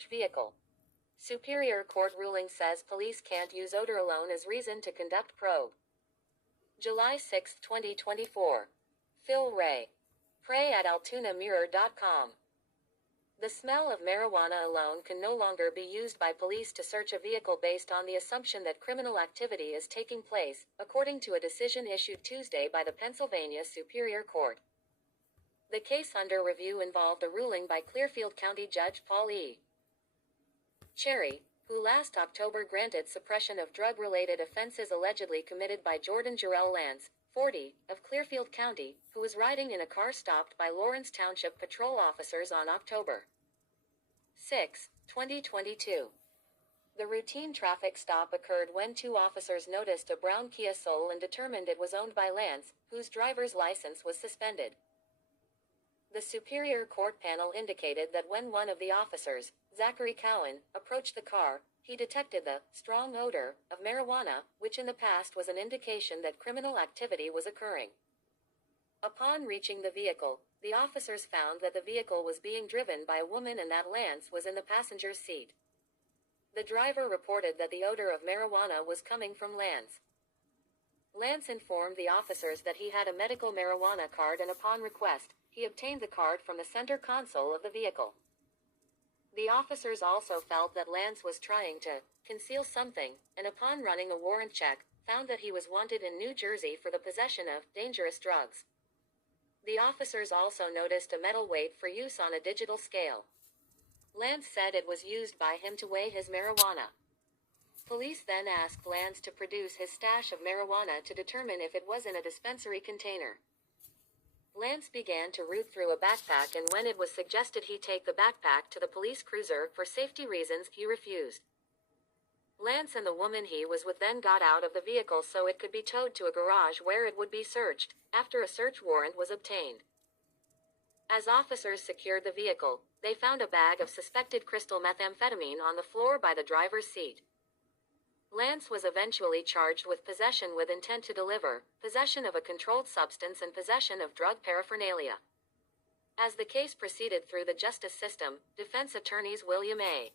search vehicle. Superior Court ruling says police can't use odor alone as reason to conduct probe. July 6, 2024. Phil Ray. Pray at altonamirror.com. The smell of marijuana alone can no longer be used by police to search a vehicle based on the assumption that criminal activity is taking place, according to a decision issued Tuesday by the Pennsylvania Superior Court. The case under review involved a ruling by Clearfield County Judge Paul E. Cherry, who last October granted suppression of drug-related offenses allegedly committed by Jordan Jarrell Lance, 40, of Clearfield County, who was riding in a car stopped by Lawrence Township patrol officers on October 6, 2022. The routine traffic stop occurred when two officers noticed a brown Kia Soul and determined it was owned by Lance, whose driver's license was suspended. The Superior Court panel indicated that when one of the officers, Zachary Cowan, approached the car, he detected the strong odor of marijuana, which in the past was an indication that criminal activity was occurring. Upon reaching the vehicle, the officers found that the vehicle was being driven by a woman and that Lance was in the passenger's seat. The driver reported that the odor of marijuana was coming from Lance. Lance informed the officers that he had a medical marijuana card, and upon request, he obtained the card from the center console of the vehicle. The officers also felt that Lance was trying to conceal something, and upon running a warrant check, found that he was wanted in New Jersey for the possession of dangerous drugs. The officers also noticed a metal weight for use on a digital scale. Lance said it was used by him to weigh his marijuana. Police then asked Lance to produce his stash of marijuana to determine if it was in a dispensary container. Lance began to root through a backpack, and when it was suggested he take the backpack to the police cruiser for safety reasons, he refused. Lance and the woman he was with then got out of the vehicle so it could be towed to a garage where it would be searched, after a search warrant was obtained. As officers secured the vehicle, they found a bag of suspected crystal methamphetamine on the floor by the driver's seat. Lance was eventually charged with possession with intent to deliver, possession of a controlled substance, and possession of drug paraphernalia. As the case proceeded through the justice system, defense attorneys William A.